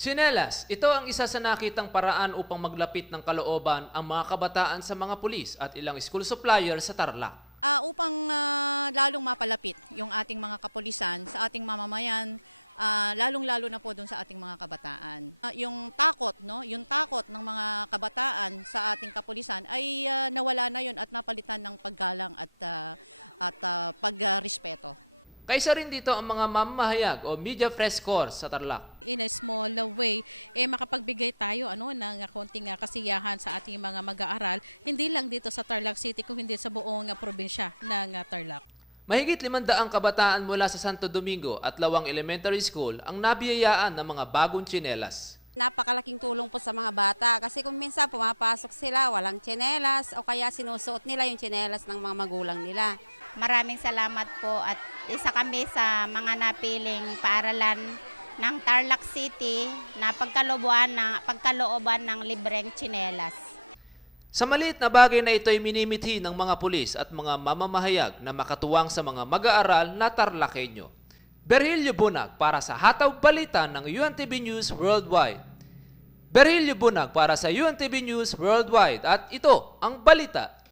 Tsinelas, ito ang isa sa nakitang paraan upang maglapit ng kalooban ang mga kabataan sa mga pulis at ilang school supplier sa Tarlac. Kaisa rin dito ang mga mamamahayag o media press corps sa Tarlac. Mahigit 500 kabataan mula sa Santo Domingo at Lawang Elementary School ang nabiyayaan ng mga bagong tsinelas. Sa maliit na bagay na ito ay minimithi ng mga pulis at mga mamamahayag na makatuwang sa mga mag-aaral na Tarlakenyo. Berhilyo Bunag para sa Hataw Balita ng UNTV News Worldwide. Berhilyo Bunag para sa UNTV News Worldwide at ito ang balita.